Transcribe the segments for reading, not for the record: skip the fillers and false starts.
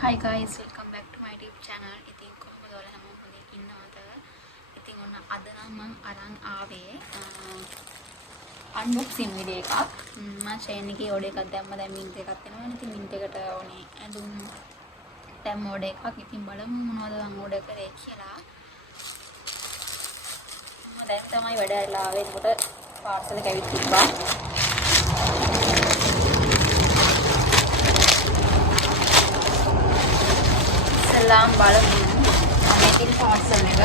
Hi guys, welcome back to my YouTube channel. ඉතින් කොහොමද ඔයාලා හැමෝම හොඳින් ඉන්නවද? ඉතින් ඔන්න අද නම් මම අරන් ආවේ unboxing video එකක්. මම chain එකේ order එකක් දැම්ම දැන් mint එකක් එනවා. ඉතින් mint එකට ඕනේ ඇඳුම් දැම්ම order එකක්. ඉතින් බලමු මොනවද මම order කරේ කියලා. මම දැන් තමයි වැඩ ඇරලා ආවේ. ඒකට parcel එක ඇවිත් තිබ්බා. ඉස්සෙල්ලාම බලමු මේ තියෙන පාර්සල් එක.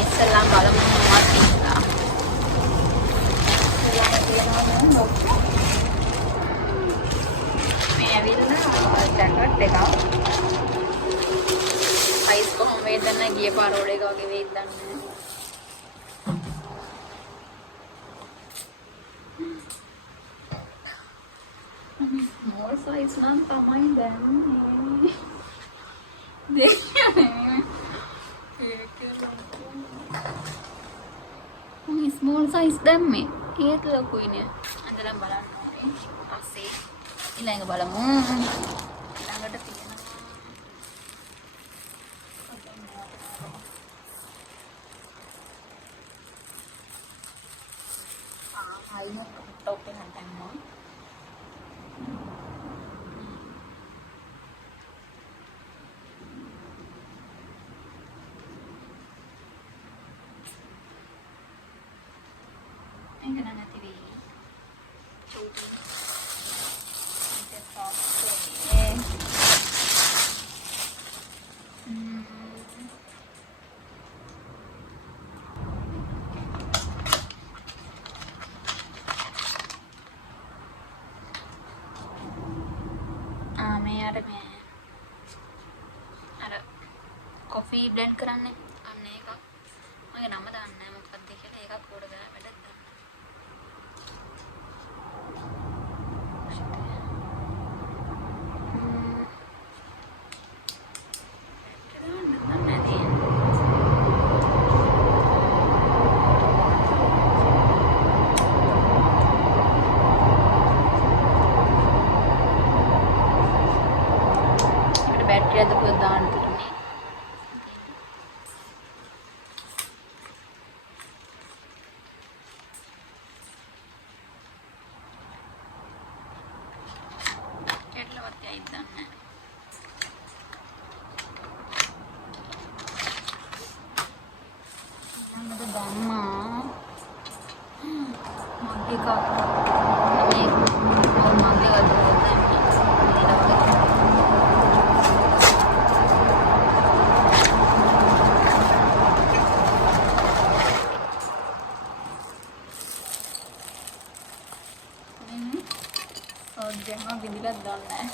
ඉස්සෙල්ලාම බලමු මොනවද කියලා. මේ ඇවිල්ලා ජැකට් එකක්. සයිස් කොහොම වේද දන්නේ ගිය පාර ඕඩර් එක වගේ වේද දන්නේ. ස්මෝල් සයිස් නම් තමයි දැම්මේ. ස්මෝල් සයිස් දැම්මේ ඒත් ලොකුයිනේ. අඳලා බලන්න ඕනේ. පස්සේ ඊළඟ බලමු. ඊළඟට තියෙනවා හයින ටොප් එකක් දැම්මා. Ainda na TV. Chupi. Esse top é. मैं कॉफी ब्लेंड कराने हमने का मगर नम दान्ना මොකක්ද කියලා ඒක කෝඩ ගාලා වැඩක් දාන්න. बैटरी अद को दान करनी કેટલા વાગે આવી તમને નમદ દામમાં માગે કા નમે और मांगे का जो होता है और जहाँ बिजला डालना है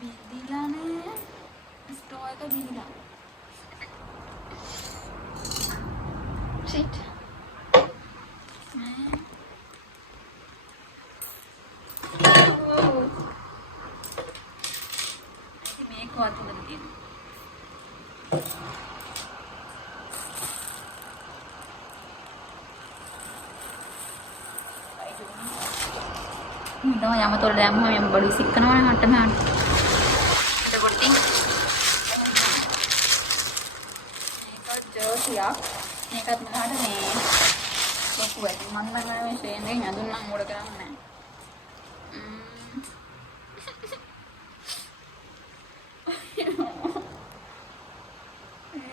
बिजला ने स्टोर का बिजला shit මේක වතුරක් තියෙනවා. ඉතම යමතොල දැම්මම මම බඩු සික්කනවනේ හට්ටම හට. එතකොට මේක ජර්සියක්. මේකත් මලහට මේ ලොකු වැඩි. මම නම් මේ ෂේන් එකෙන් අඳුන්නම් ඕඩර් කරන්නේ නැහැ.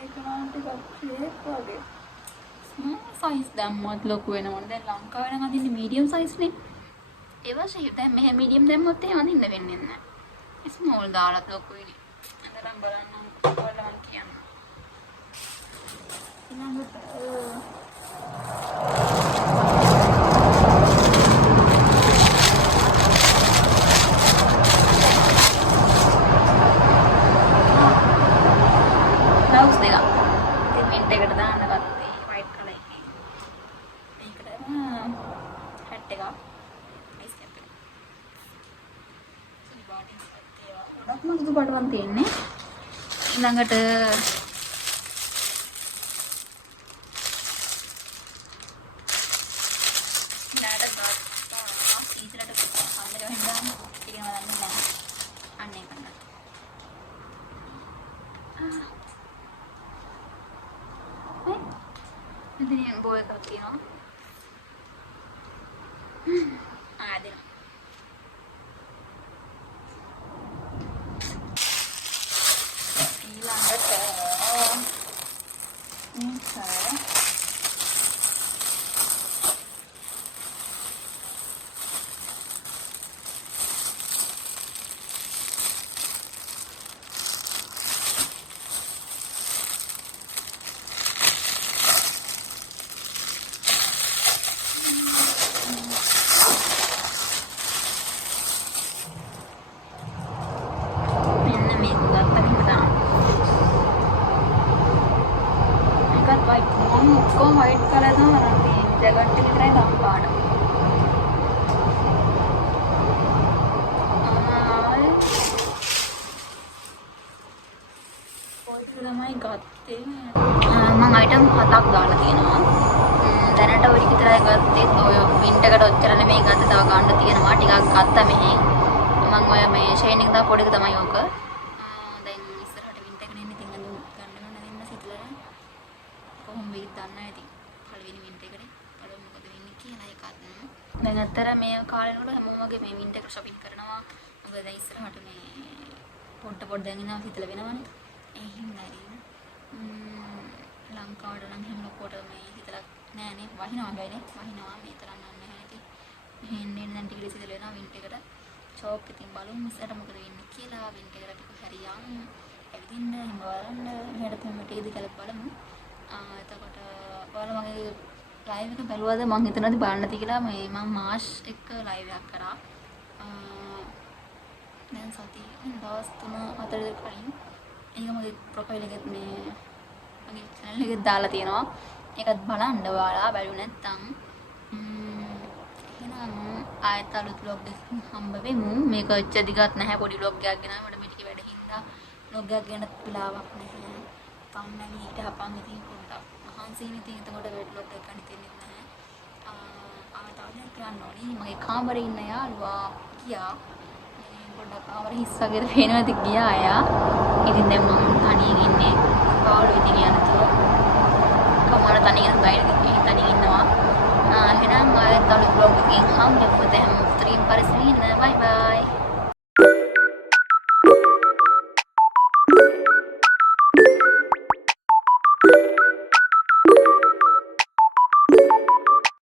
ඒක නම් ටිකක් ෂේප් වගේ. සයිස් දැම්මත් ලොකු වෙනවනේ. දැන් ලංකාවේ නම් අදින්නේ මීඩියම් සයිස් නේ. ඒවා ෂේප් දැන් මෙහෙ මීඩියම් දැම්මොත් එහෙම අදින්න වෙන්නේ නැහැ. ස්මෝල් දාලත් ලොකුයිනේ. අඳලා බලන්න ඔයාලා මම කියන්න. ब्लाउज देगा मिनट දාන්න ගත්තේ white color තියෙන්නේ. ඊළඟට ඉතින් බෝ එකක් තියෙනවා. දෙනවා. ඊළඟට kok white color na nanti jagan tikrai tampana ළමයි ගත්තේ මම අයිටම් 7ක් දාලා තියෙනවා. දැනට ඔය ටික විතරයි ගත්තේ. ඔය පින්ට් එකට ඔච්චර නෙමෙයි ගත්තේ. තව ගන්න තියෙනවා. ටිකක් ගත්තා මෙහෙන්. මම ඔය මේ ෂේන් එක දාපු පොඩි එක තමයි ඕක. දැන් ඉස්සරහට පින්ට් එක නෙන්නේ ඉතින් අඳුම් ගන්න ඕන දෙන්න සිතලා කොහොම වෙයිද දන්නේ නැහැ ඉතින්. පළවෙනි පින්ට් එකට බලමු මොකද වෙන්නේ කියලා ඒකත්. දැන් අතර මේ කාලේනකොට හැමෝම වගේ මේ පින්ට් එක shopping කරනවා. මොකද දැන් ඉස්සරහට මේ පොඩ දැන් ඉනවා හිතලා වෙනවනේ. ඒ හින්දා ලංකාවට නම් හැම ලොකෝට මේ හිතලා නෑනේ වහිනවා බෑනේ වහිනවා මේ තරම් නැහැ ඉතින් මෙහෙන් දැන් ටික ඉස්සෙල්ලා වෙනවා වින්ට් එකට ෂොප් එකකින් බලමු ඉස්සරහට මොකද වෙන්නේ කියලා වින්ට් එකට ටික හරියන් ඇවිදින්න එහෙම බලන්න මෙහෙට පොමට ඉදි කියලා බලමු එතකොට ඔයාලා මගේ ලයිව් එක බැලුවද මම හිතනවාද බලන්න නැති කියලා මම මාෂ් එක ලයිව් එකක් කරා දැන් සතිය දවස් 3-4 කලින් ඒක මගේ ප්‍රොෆයිල් එකෙත් මේ මගේ channel එකේ දාලා තියෙනවා. ඒකත් බලන්න ඔයාලා බැලුව නැත්නම් එහෙනම් ආයෙත් අලුත් vlog එකකින් හම්බ වෙමු. මේක ඔච්චර දිගත් නැහැ පොඩි vlog එකක් ගෙනා මට මේ ටික වැඩ හින්දා vlog එකක් ගන්න වෙලාවක් නැහැ. කම්මැලි ඊට හපන් ඉතින් පොඩ්ඩක් මහන්සියෙන් ඉතින් එතකොට vlog එකක් ගන්න දෙන්නේ නැහැ. ආතාවනේ කියන්න ඕනේ මගේ කාමරේ ඉන්න යාළුවා ගියා. පොඩ්ඩක් කාමරේ හිස් වගේ පේනවාද ගියා අය. ඉතින් දැන් මම තනියෙන් ඉන්නේ.